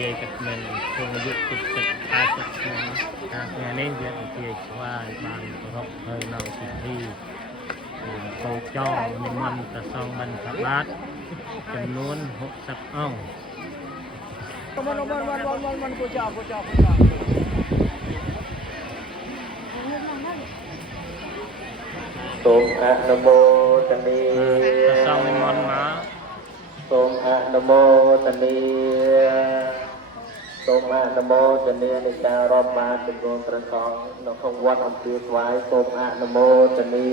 យាយกับมันช่วงอายุ70 80ឆ្នាំថ្ងៃនេះវានិយាយស្វាយបានប្រកបហើយនៅពិធីកោចោនិមន្តព្រះសង្ឃបិណ្ឌបាតចំនួន60អង្គมันกูจะសូមអនុមោទនា ព្រះសង្ឃនិមន្តមក សូមអនុមោទនាសូមអនុមោទនានៃការរាប់បានចំនួនព្រះសង្ឃនៅក្នុងវត្តអំពីស្វាយសូមអនុមោទនា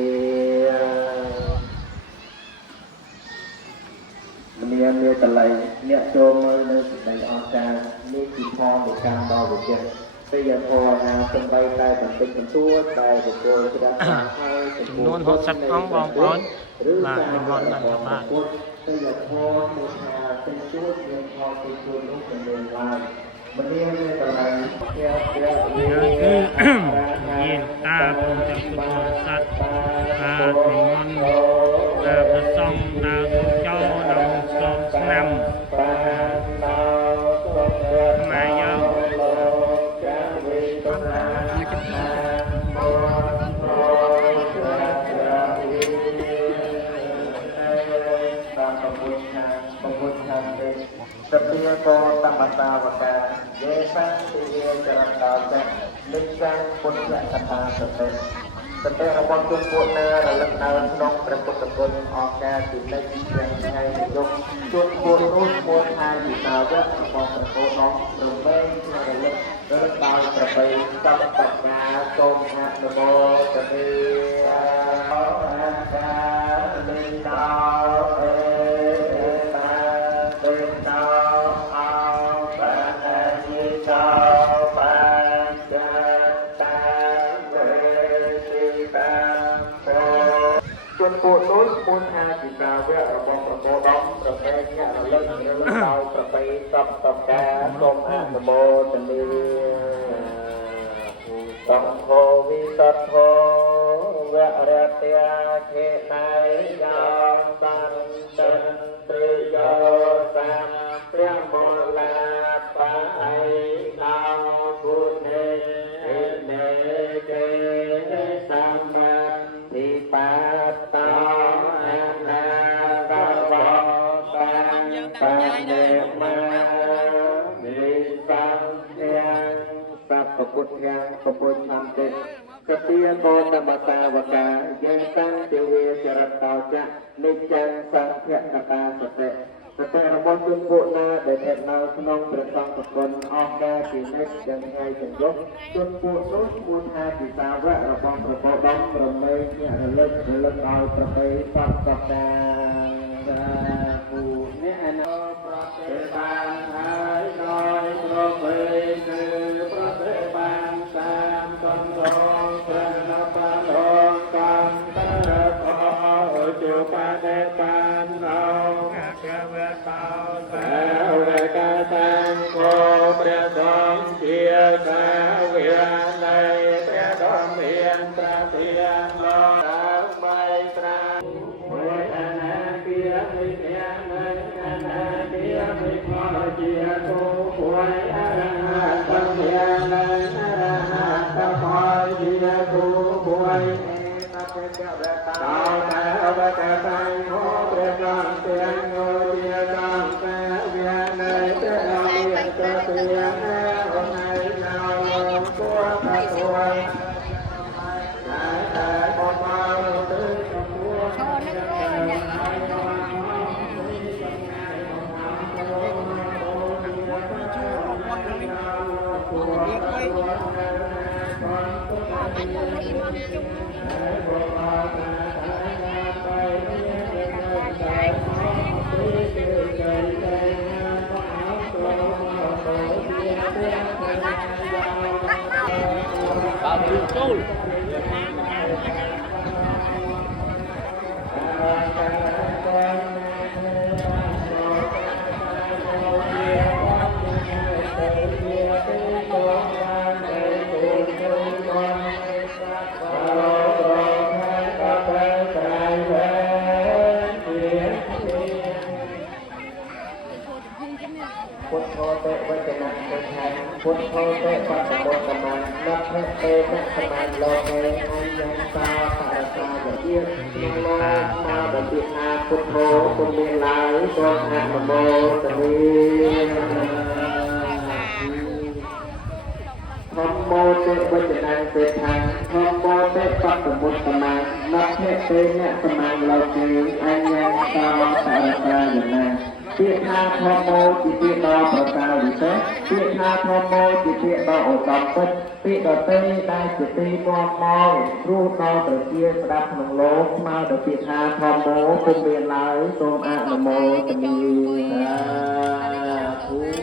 មានកន្លែងអ្នកចូលមើលនៅសេចក្តីអស្ចារ្យនេះជាផលនៃការដល់វិចិត្រពីយធម៌ណាសំបីតែបន្តិចបន្តួចតែបុគ្គលក្រាស់ហើយចំនួន60អង្គបងប្អូនបាទនិមន្តដល់បាទពីយធម៌មួយថាទៅជួបមានផលទៅជួបនោះចំនួនឡើងមនាមានកន្លែងផ្ទះគឺយានតាពុទ្ធពុទ្ធស័ក្តិបាទនិមន្តព្រះសង្ឃដើរចូលដល់ឆ្នាំម៉ែយើងសតិកោតមតាវកាយេសੰទិយចរតោចនិច្ចំពុទ្ធកថាសតិសតិរបស់ជនពួកណារលឹកនៅក្នុងព្រះពុទ្ធគុណអង្ការទីនិច្ចទាំងថ្ងៃយប់ជនពួកនោះមួយថាវិសាវៈរបស់ព្រះពោធិរមែងរលឹកដោយប្របីកម្មបកាសូមអនុមោទនាអរកាលេតោពួកនោះមួយថាជាការវៈរបស់ព្រះពោធិប្រភេទញាក់រលឹកដោយប្របីសពតកាសូមអនុមោទនាសង្ឃវិសទ្ធោវរតយាខេណៃយោបានតន្ត្រីយោសាមព្រះមលាបាយណោពុនេនេកេសម្មាទីបាតោអនាកវោតាបនេមានិសង្ឃាសព្វពុទ្ធាពពុទ្ធន្តិកតិយកោតមតាវកាយេសੰទិវេចរតោចនិច្ចំសង្ឃកតាសតិសតិរបស់ជនពួកណាដែលស្ថិតនៅក្នុងព្រះសង្ឃគុណអស់ការពីនិច្ចទាំងថ្ងៃទាំងយប់ជនពួកនោះមួយថាពិសាវៈរបស់ព្រះពោធិប្រមេញារលឹករលឹកដោយប្រភេទសពសតាពូអ្នកអនុប្រតិបានហើយដោយប្រភេទគឺប្រតិបានតាមកំឡុងព្រះនបាលងកំតរកោជាបដិបានអោវរកាតាំងគោព្រះធម្មជាសាវិណ័យព្រះធម្មមានប្រទានលោកដើម្បីត្រាមួយអនាគាវិញ្ញាណអនាគាវិផលជាគូមួយអរហត្តមានអរហត្តផលជាគូមួយតពេកវតាតោតែវកតាំងគោព្រះធម្មទាំងជាកំសាវិណ័យព្រះអរិយតទាំងអរណៃណោលោកគួរប្រទួយតែបបោទៅគួរចូល Hãy subscribe cho kênh Ghiền Mì Gõ để không bỏ lỡ พุทโธเตวจนะเตทังพุทโธเตปัตตมุตตมังนัพเพเตนะสมังโลเกอัญญังสาปะสาเยียนโมมาบปิหาพุทโธปุญญลายโสอะโมตมีธรรมโมเตวจนะเตทังธรรมโมเตปัตตมุตตมังนัพเพเตนะสมังโลเกอัญญังสาปะสาเยนะปิธาธรรมโมจิติโนประสาวิเศษปิธาธรรมโมจิติโนอุตตมปิปิดเตได้จิติมองมองรูปโนตะเกียสดับหนงโลกมาดปิธาธรรมโมคุมเบียนไหลทรงอะนโมตมี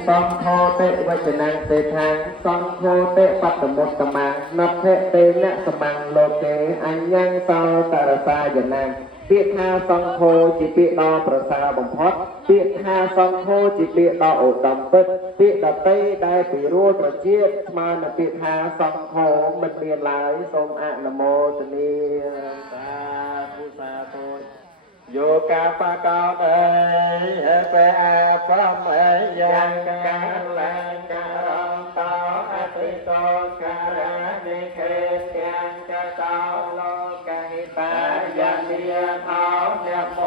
สังโฆเตวจนังเตทังสังโฆเตปัตตมุตตมังนัพเพเตนะสมังโลเกอัญญังสาตระสายนังปิธาสังโฆจิปิโนประสาบ่มพดปิธาสังโฆจิปิโนอุตตมปิปิดเตได้ปีรู้ตระเจียมานปิธาสังโฆมันเรียนหลายทรงอะนโมตนีสาธุสาธุโยกาปะกาเอ๋ยเปอาพระเมยยังกาลังการังตาอติโตการะนิเคยังกะตาโลกหิตายะเนียเท้าเนี่ยโม